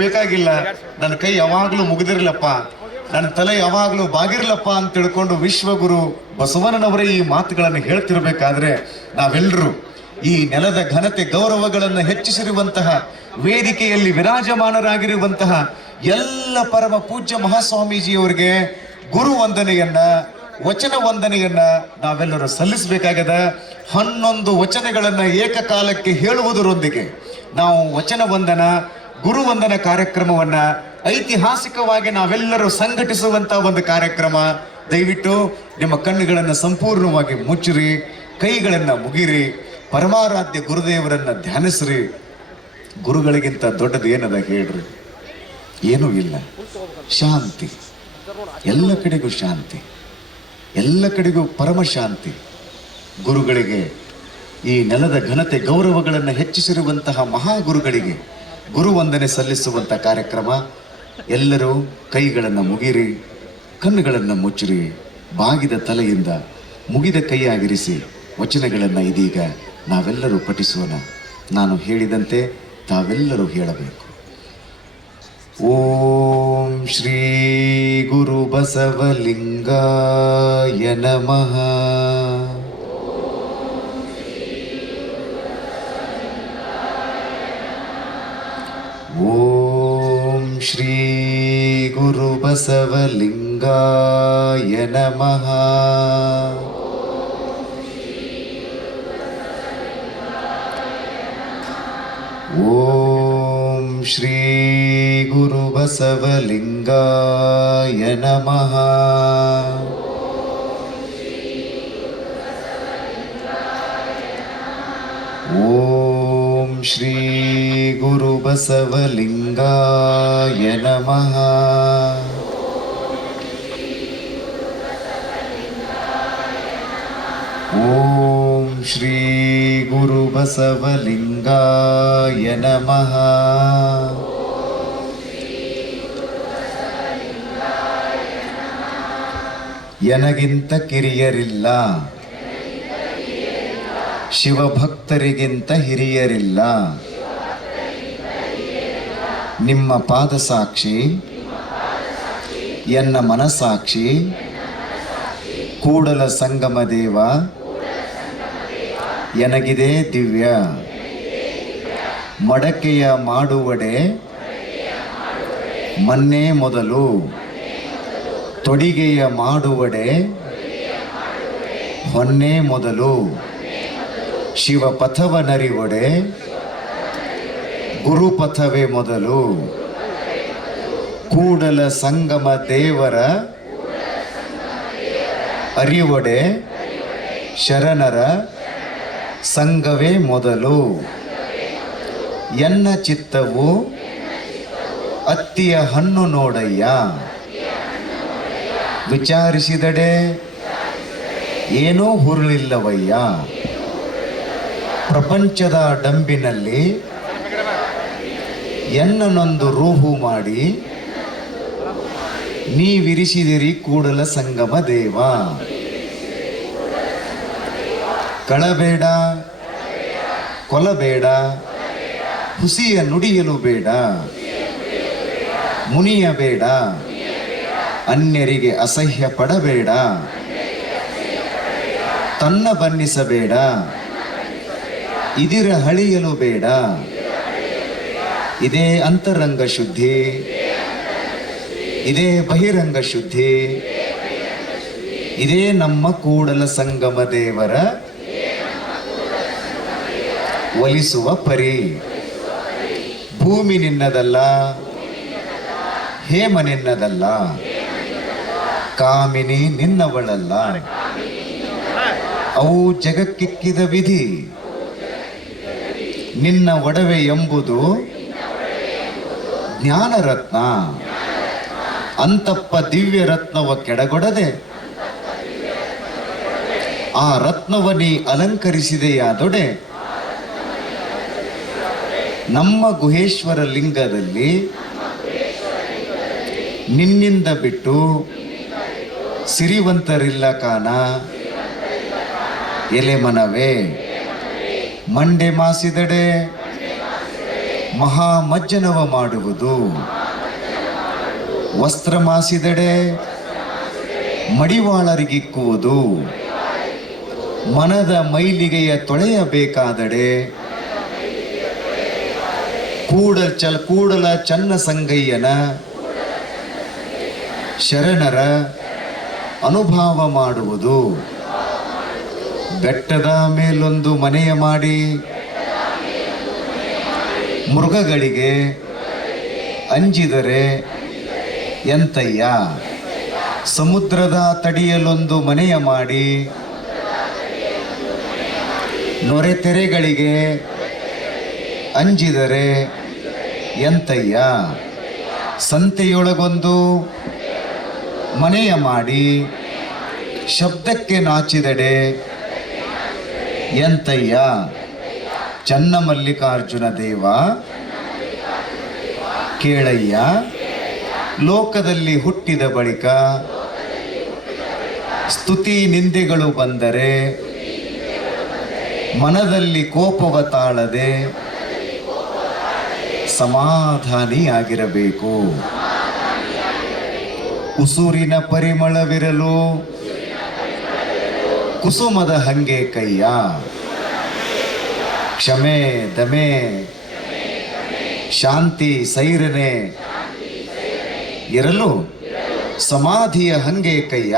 ಬೇಕಾಗಿಲ್ಲ, ನನ್ನ ಕೈ ಯಾವಾಗ್ಲೂ ಮುಗಿದಿರ್ಲಪ್ಪ, ನನ್ನ ತಲೆ ಯಾವಾಗ್ಲೂ ಬಾಗಿರ್ಲಪ್ಪ ಅಂತ ತಿಳ್ಕೊಂಡು ವಿಶ್ವಗುರು ಬಸವಣ್ಣನವರೇ ಈ ಮಾತುಗಳನ್ನು ಹೇಳ್ತಿರ್ಬೇಕಾದ್ರೆ ನಾವೆಲ್ಲರೂ ಈ ನೆಲದ ಘನತೆ ಗೌರವಗಳನ್ನು ಹೆಚ್ಚಿಸಿರುವಂತಹ ವೇದಿಕೆಯಲ್ಲಿ ವಿರಾಜಮಾನರಾಗಿರುವಂತಹ ಎಲ್ಲ ಪರಮ ಪೂಜ್ಯ ಮಹಾಸ್ವಾಮೀಜಿಯವರಿಗೆ ಗುರು ವಂದನೆಯನ್ನ, ವಚನ ವಂದನೆಯನ್ನ ನಾವೆಲ್ಲರೂ ಸಲ್ಲಿಸಬೇಕಾಗದ. 11 ವಚನಗಳನ್ನ ಏಕಕಾಲಕ್ಕೆ ಹೇಳುವುದರೊಂದಿಗೆ ನಾವು ವಚನ ವಂದನ ಗುರು ವಂದನ ಕಾರ್ಯಕ್ರಮವನ್ನ ಐತಿಹಾಸಿಕವಾಗಿ ನಾವೆಲ್ಲರೂ ಸಂಘಟಿಸುವಂತ ಒಂದು ಕಾರ್ಯಕ್ರಮ. ದಯವಿಟ್ಟು ನಿಮ್ಮ ಕಣ್ಣುಗಳನ್ನು ಸಂಪೂರ್ಣವಾಗಿ ಮುಚ್ಚಿರಿ, ಕೈಗಳನ್ನ ಮುಗಿರಿ, ಪರಮಾರಾಧ್ಯ ಗುರುದೇವರನ್ನ ಧ್ಯಾನಿಸ್ರಿ. ಗುರುಗಳಿಗಿಂತ ದೊಡ್ಡದು ಏನದ ಹೇಳ್ರಿ? ಏನೂ ಇಲ್ಲ. ಶಾಂತಿ, ಎಲ್ಲ ಕಡೆಗೂ ಶಾಂತಿ, ಎಲ್ಲ ಕಡೆಗೂ ಪರಮ ಶಾಂತಿ. ಗುರುಗಳಿಗೆ, ಈ ನೆಲದ ಘನತೆ ಗೌರವಗಳನ್ನು ಹೆಚ್ಚಿಸಿರುವಂತಹ ಮಹಾಗುರುಗಳಿಗೆ ಗುರುವಂದನೆ ಸಲ್ಲಿಸುವಂಥ ಕಾರ್ಯಕ್ರಮ. ಎಲ್ಲರೂ ಕೈಗಳನ್ನು ಮುಗಿರಿ, ಕಣ್ಣುಗಳನ್ನು ಮುಚ್ಚಿರಿ, ಬಾಗಿದ ತಲೆಯಿಂದ ಮುಗಿದ ಕೈಯಾಗಿರಿಸಿ ವಚನಗಳನ್ನು ಇದೀಗ ನಾವೆಲ್ಲರೂ ಪಠಿಸೋಣ. ನಾನು ಹೇಳಿದಂತೆ ತಾವೆಲ್ಲರೂ ಹೇಳಬೇಕು. ಓಂ ಶ್ರೀ ಗುರು ಬಸವಲಿಂಗಾಯ ನಮಃ. ಓಂ ಶ್ರೀ ಗುರು ಬಸವಲಿಂಗಾಯ ನಮಃ. ಓಂ ಶ್ರೀ ಗುರು ಬಸವಲಿಂಗಾಯ ನಮಃ. ಓಂ ಶ್ರೀ ಗುರು ಬಸವಲಿಂಗಾಯ ನಮಃ. ಓಂ ಶ್ರೀ ಗುರು ಬಸವಲಿಂಗಾಯ ನಮಃ. ಎನಗಿಂತ ಕಿರಿಯರಿಲ್ಲ, ಶಿವಭಕ್ತರಿಗಿಂತ ಹಿರಿಯರಿಲ್ಲ. ನಿಮ್ಮ ಪಾದ ಸಾಕ್ಷಿ, ಎನ್ನ ಮನಸಾಕ್ಷಿ, ಕೂಡಲ ಸಂಗಮ ದೇವ ಎನಗಿದೆ ದಿವ್ಯ. ಮಡಕೆಯ ಮಾಡುವಡೆ ಮನ್ನೇ ಮೊದಲು, ತೊಡಿಗೆಯ ಮಾಡುವಡೆ ಹೊನ್ನೇ ಮೊದಲು. ಶಿವಪಥವನರಿವಡೆ ಗುರುಪಥವೇ ಮೊದಲು. ಕೂಡಲ ಸಂಗಮ ದೇವರ ಅರಿವಡೆ ಶರಣರ ಸಂಘವೇ ಮೊದಲು. ಎನ್ನ ಚಿತ್ತವು ಅತ್ತಿಯ ಹಣ್ಣು ನೋಡಯ್ಯ, ವಿಚಾರಿಸಿದಡೆ ಏನೂ ಹುರುಳಿಲ್ಲವಯ್ಯ. ಪ್ರಪಂಚದ ಡಂಬಿನಲ್ಲಿ ಎನ್ನನೊಂದು ರೂಹು ಮಾಡಿ, ನೀವಿರಿಸಿದಿರಿ ಕೂಡಲ ಸಂಗಮ ದೇವ. ಕಳಬೇಡ, ಕೊಲಬೇಡ, ಹುಸಿಯ ನುಡಿಯಲು ಬೇಡ, ಮುನಿಯಬೇಡ, ಅನ್ಯರಿಗೆ ಅಸಹ್ಯ ಪಡಬೇಡ, ತನ್ನ ಬನ್ನಿಸಬೇಡ, ಇದಿರ ಹಳಿಯಲು ಬೇಡ. ಇದೇ ಅಂತರಂಗ ಶುದ್ಧಿ, ಇದೇ ಬಹಿರಂಗ ಶುದ್ಧಿ, ಇದೇ ನಮ್ಮ ಕೂಡಲ ಸಂಗಮ ದೇವರ ಒಲಿಸುವ ಪರಿ. ಭೂಮಿ ನಿನ್ನದಲ್ಲ, ಹೇಮ ನಿನ್ನದಲ್ಲ, ಕಾಮಿನಿ ನಿನ್ನವಳಲ್ಲ. ಅವು ಜಗಕ್ಕಿಕ್ಕಿದ ವಿಧಿ. ನಿನ್ನ ಒಡವೆ ಎಂಬುದು ಜ್ಞಾನರತ್ನ. ಅಂತಪ್ಪ ದಿವ್ಯ ರತ್ನವ ಕೆಡಗೊಡದೆ ಆ ರತ್ನವ ನೀ ಅಲಂಕರಿಸಿದೆಯಾದೊಡೆ. ನಮ್ಮ ಗುಹೇಶ್ವರ ಲಿಂಗದಲ್ಲಿ ನಿನ್ನಿಂದ ಬಿಟ್ಟು ಸಿರಿವಂತರಿಲ್ಲ ಕಾಣ. ಎಲೆ ಮನವೇ ಮಂಡೆ ಮಾಸಿದಡೆ ಮಹಾಮಜ್ಜನವ ಮಾಡುವುದು. ವಸ್ತ್ರ ಮಾಸಿದೆಡೆ ಮಡಿವಾಳರಿಗಿಕ್ಕುವುದು. ಮನದ ತೊಳೆಯಬೇಕಾದಡೆ ಕೂಡಲ ಚನ್ನ ಸಂಗಯ್ಯನ ಶರಣರ ಅನುಭವ ಮಾಡುವುದು. ಬೆಟ್ಟದ ಮೇಲೊಂದು ಮನೆಯ ಮಾಡಿ ಮೃಗಗಳಿಗೆ ಅಂಜಿದರೆ ಎಂತಯ್ಯ. ಸಮುದ್ರದ ತಡಿಯಲೊಂದು ಮನೆಯ ಮಾಡಿ ನೊರೆತೆರೆಗಳಿಗೆ ಅಂಜಿದರೆ ಎಂತಯ್ಯ. ಸಂತೆಯೊಳಗೊಂದು ಮನೆಯ ಮಾಡಿ ಶಬ್ದಕ್ಕೆ ನಾಚಿದಡೆ ಎಂತಯ್ಯ. ಚನ್ನಮಲ್ಲಿಕಾರ್ಜುನ ದೇವ ಕೇಳಯ್ಯ. ಲೋಕದಲ್ಲಿ ಹುಟ್ಟಿದ ಬಳಿಕ ಸ್ತುತಿ ನಿಂದೆಗಳು ಬಂದರೆ ಮನದಲ್ಲಿ ಕೋಪವ ತಾಳದೆ ಸಮಾಧಾನಿಯಾಗಿರಬೇಕು. ಉಸುರಿನ ಪರಿಮಳವಿರಲು ಕುಸುಮದ ಹಂಗೆ ಕೈಯ. ಕ್ಷಮೆ ದಮೆ ಶಾಂತಿ ಸೈರನೆ ಇರಲು ಸಮಾಧಿಯ ಹಂಗೆ ಕೈಯ.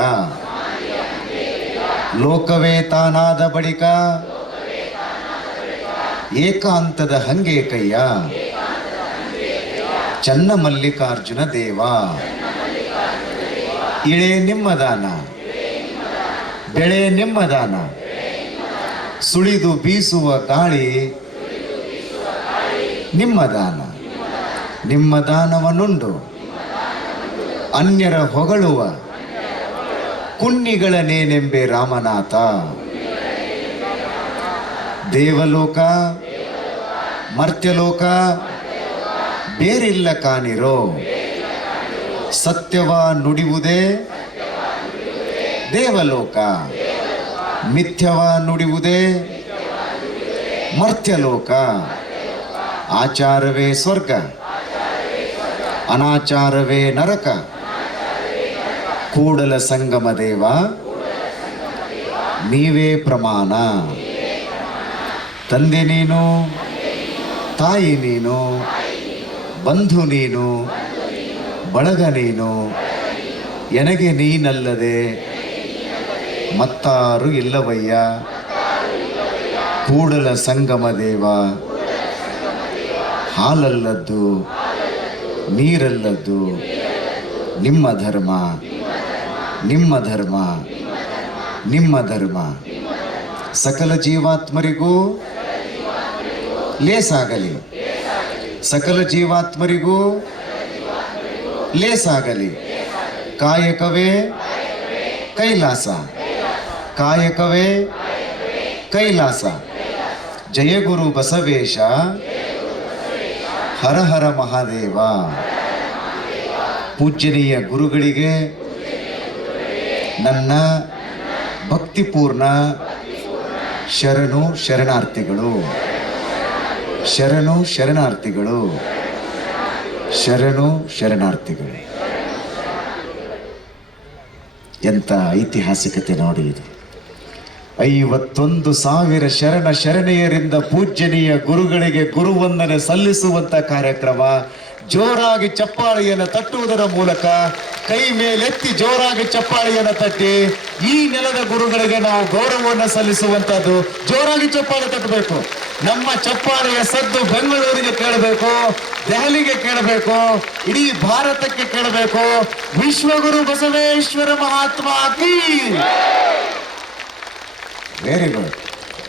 ಲೋಕವೇ ತಾನಾದ ಬಳಿಕ ಏಕಾಂತದ ಹಂಗೆ ಕೈಯ. ಚನ್ನಮಲ್ಲಿಕಾರ್ಜುನ ದೇವ ಇಳೆ ನಿಮ್ಮ ದಾನ ಬೆಳೆ ನಿಮ್ಮ ದಾನ. ಸುಳಿದು ಬೀಸುವ ಗಾಳಿ ನಿಮ್ಮ ದಾನ. ನಿಮ್ಮ ದಾನವನ್ನುಂಡು ಅನ್ಯರ ಹೊಗಳುವ ಕುನ್ನಿಗಳನೇನೆಂಬೆ ರಾಮನಾಥ. ದೇವಲೋಕ ಮರ್ತ್ಯಲೋಕ ಬೇರಿಲ್ಲ ಕಾಣಿರೋ. ಸತ್ಯವ ನುಡಿಯುವುದೇ ದೇವಲೋಕ, ಮಿಥ್ಯವ ನುಡಿಯುವುದೇ ಮರ್ತ್ಯಲೋಕ. ಆಚಾರವೇ ಸ್ವರ್ಗ, ಅನಾಚಾರವೇ ನರಕ. ಕೂಡಲ ಸಂಗಮ ದೇವ ನೀವೇ ಪ್ರಮಾಣ. ತಂದೆ ನೀನು, ತಾಯಿ ನೀನು, ಬಂಧು ನೀನು, ಬಳಗ ನೀನು. ಎನಗೆ ನೀನಲ್ಲದೆ ಮತ್ತಾರು ಇಲ್ಲವಯ್ಯ. ಕೂಡಲ ಸಂಗಮ ದೇವ ಹಾಲಲ್ಲದ್ದು ನೀರಲ್ಲದ್ದು ನಿಮ್ಮ ಧರ್ಮ, ನಿಮ್ಮ ಧರ್ಮ, ನಿಮ್ಮ ಧರ್ಮ. ಸಕಲ ಜೀವಾತ್ಮರಿಗೂ ಲೇಸಾಗಲಿ, ಸಕಲ ಜೀವಾತ್ಮರಿಗೂ ಲೇಸಾಗಲಿ. ಕಾಯಕವೇ ಕೈಲಾಸ, ಕಾಯಕವೇ ಕೈಲಾಸ. ಜಯ ಗುರು ಬಸವೇಶ, ಹರ ಹರ ಮಹಾದೇವ. ಪೂಜ್ಯನೀಯ ಗುರುಗಳಿಗೆ ನನ್ನ ಭಕ್ತಿಪೂರ್ಣ ಶರಣು ಶರಣಾರ್ಥಿಗಳು, ಶರಣು ಶರಣಾರ್ಥಿಗಳು, ಶರಣು ಶರಣಾರ್ಥಿಗಳು. ಎಂಥ ಐತಿಹಾಸಿಕತೆ ನೋಡಿ ಇದು. 51,000 ಶರಣ ಶರಣೆಯರಿಂದ ಪೂಜ್ಯನೀಯ ಗುರುಗಳಿಗೆ ಗುರುವಂದನೆ ಸಲ್ಲಿಸುವಂತ ಕಾರ್ಯಕ್ರಮ. ಜೋರಾಗಿ ಚಪ್ಪಾಳಿಯನ್ನು ತಟ್ಟುವುದರ ಮೂಲಕ, ಕೈ ಮೇಲೆತ್ತಿ ಜೋರಾಗಿ ಚಪ್ಪಾಳಿಯನ್ನು ತಟ್ಟಿ ಈ ನೆಲದ ಗುರುಗಳಿಗೆ ನಾವು ಗೌರವವನ್ನು ಸಲ್ಲಿಸುವಂತದ್ದು. ಜೋರಾಗಿ ಚಪ್ಪಾಳೆ ತಟ್ಟಬೇಕು. ನಮ್ಮ ಚಪ್ಪಾಳೆಯ ಸದ್ದು ಬೆಂಗಳೂರಿಗೆ ಕೇಳಬೇಕು, ದೆಹಲಿಗೆ ಕೇಳಬೇಕು, ಇಡೀ ಭಾರತಕ್ಕೆ ಕೇಳಬೇಕು. ವಿಶ್ವಗುರು ಬಸವೇಶ್ವರ ಮಹಾತ್ಮ ಕೀ. Very good.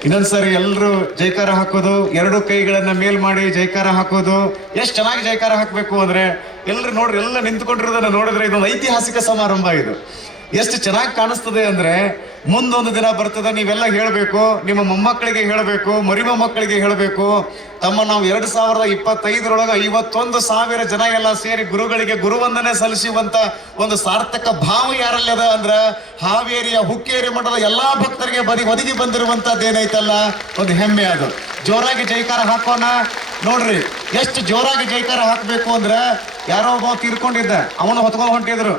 ಇನ್ನೊಂದ್ಸರಿ ಎಲ್ಲರೂ ಜೈಕಾರ ಹಾಕೋದು, ಎರಡು ಕೈಗಳನ್ನ ಮೇಲ್ ಮಾಡಿ ಜೈಕಾರ ಹಾಕೋದು. ಎಷ್ಟು ಚೆನ್ನಾಗಿ ಜೈಕಾರ ಹಾಕಬೇಕು ಅಂದ್ರೆ ಎಲ್ಲರೂ ನೋಡ್ರಿ, ಎಲ್ಲ ನಿಂತ್ಕೊಂಡಿರೋದನ್ನ ನೋಡಿದ್ರೆ ಇದೊಂದು ಐತಿಹಾಸಿಕ ಸಮಾರಂಭ. ಇದು ಎಷ್ಟು ಚೆನ್ನಾಗಿ ಕಾಣಿಸ್ತದೆ ಅಂದ್ರೆ ಮುಂದೊಂದು ದಿನ ಬರ್ತದೆ, ನೀವೆಲ್ಲ ಹೇಳಬೇಕು, ನಿಮ್ಮ ಮೊಮ್ಮಕ್ಕಳಿಗೆ ಹೇಳಬೇಕು, ಮರಿ ಮೊಮ್ಮಕ್ಕಳಿಗೆ ಹೇಳಬೇಕು. ತಮ್ಮ ನಾವು 2025 51,000 ಜನ ಎಲ್ಲ ಸೇರಿ ಗುರುಗಳಿಗೆ ಗುರುವಂದನೆ ಸಲ್ಲಿಸುವಂತ ಒಂದು ಸಾರ್ಥಕ ಭಾವ ಯಾರಲ್ಲಿ ಅದ ಅಂದ್ರ ಹಾವೇರಿಯ ಹುಕ್ಕೇರಿ ಮಠದ ಎಲ್ಲಾ ಭಕ್ತರಿಗೆ ಒದಗಿ ಬಂದಿರುವಂತದ್ದು ಏನೈತಲ್ಲ, ಒಂದು ಹೆಮ್ಮೆ ಅದು. ಜೋರಾಗಿ ಜೈಕಾರ ಹಾಕೋಣ ನೋಡ್ರಿ. ಎಷ್ಟು ಜೋರಾಗಿ ಜೈಕಾರ ಹಾಕಬೇಕು ಅಂದ್ರೆ ಯಾರೋ ಒಬ್ಬ ತೀರ್ಕೊಂಡಿದ್ದ, ಅವನು ಹೊತ್ಕೊಂಡು ಹೊಂಟಿದ್ರು.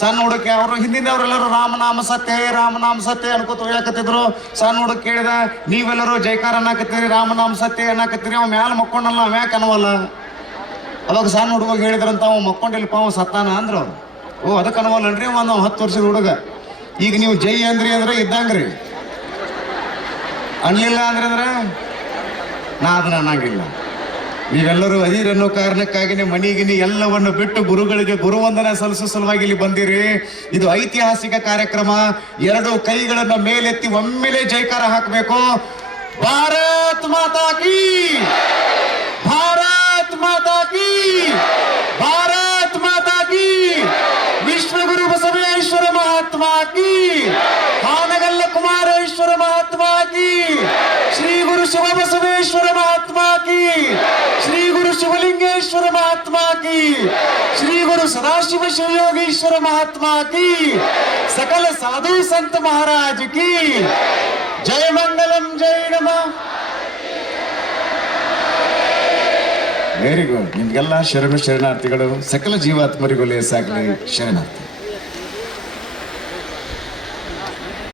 ಸಣ್ಣ ಹುಡುಕಿ ಅವರು ಹಿಂದಿನವರೆಲ್ಲರೂ ರಾಮನಾಮ ಸತ್ಯ ರಾಮನಾಮ ಸತ್ಯ ಅನ್ಕೋತ ಹೋಗಕತ್ತಿದ್ರು. ಸಣ್ಣ ಹುಡುಗ ಕೇಳಿದ, ನೀವೆಲ್ಲರೂ ಜೈಕಾರ ಅನ್ನಕತ್ತೀರಿ, ರಾಮನಾಮ ಸತ್ಯ ಅನ್ನಕತ್ತೀರಿ, ಅವ ಮ್ಯಾಲ ಮಕ್ಕೊಂಡಲ್ಲ, ಅವ ಯಾಕೆ ಅನ್ನವಲ್ಲ? ಅವಾಗ ಸಣ್ಣ ಹುಡುಗ ಹೇಳಿದ್ರಂತ, ಅವ ಮಕ್ಕೊಂಡಿಲ್ಲಪ್ಪ, ಅವ ಸತ್ತಾನ ಅಂದ್ರು ಅವ್ರು. ಓ ಅದಕ್ಕೆ ಅನ್ನವಲ್ಲನ್ರಿ, ಒಂದು 10 ವರ್ಷದ ಹುಡುಗ. ಈಗ ನೀವು ಜೈ ಅಂದ್ರಿ ಅಂದ್ರೆ ಇದ್ದಂಗ್ರಿ, ಅನ್ಲಿಲ್ಲ ಅಂದ್ರೆ ನಾ ಅದನ್ನ ಅನ್ನಂಗಿಲ್ಲ. ನೀವೆಲ್ಲರೂ ಅದೀರನ್ನೋ ಕಾರಣಕ್ಕಾಗಿ ನಿಮ್ಮ ಮನೆಗಿನಿ ಎಲ್ಲವನ್ನು ಬಿಟ್ಟು ಗುರುಗಳಿಗೆ ಗುರುವಂದನೆ ಸಲ್ಲಿಸೋ ಸಲುವಾಗಿ ಇಲ್ಲಿ ಬಂದಿರಿ. ಇದು ಐತಿಹಾಸಿಕ ಕಾರ್ಯಕ್ರಮ. 2 ಕೈಗಳನ್ನ ಮೇಲೆತ್ತಿ ಒಮ್ಮೆಲೆ ಜೈಕಾರ ಹಾಕಬೇಕು. ಭಾರತ್ ಮಾತಾ ಕೀ, ಭಾರತ್ ಮಾತಾ ಕೀ, ಭಾರತ್ ಮಾತಾ ಕೀ, ವಿಶ್ವಗುರು ಬಸವೇಶ್ವರ ಮಹಾತ್ಮ ಕೀ, ಹಾನಗಲ್ಲ ಕುಮಾರೇಶ್ವರ ಮಹಾತ್ಮ ಕೀ, ಶ್ರೀ ಗುರು ಶಿವ ಬಸವೇಶ್ವರ ಮಹಾತ್ಮ ಕೀ, ಶ್ರೀ ಗುರು ಶಿವಲಿಂಗೇಶ್ವರ ಮಹಾತ್ಮ ಕೀ, ಶ್ರೀ ಗುರು ಸದಾಶಿವ ಶಿವಯೋಗೀಶ್ವರ ಮಹಾತ್ಮ ಕೀ, ಸಕಲ ಸಾಧು ಸಂತ ಮಹಾರಾಜ್ ಕೀ. ಜಯ ಮಂಗಲಂ, ಜೈ ನಮಃ. Very good. ನಿಮ್ಗೆಲ್ಲ ಶರಣಾರ್ಥಿಗಳು, ಸಕಲ ಜೀವಾತ್ಮರಿಗೂ ಲೇಸಾಗಲಿ. ಶರಣಾರ್ಥಿ.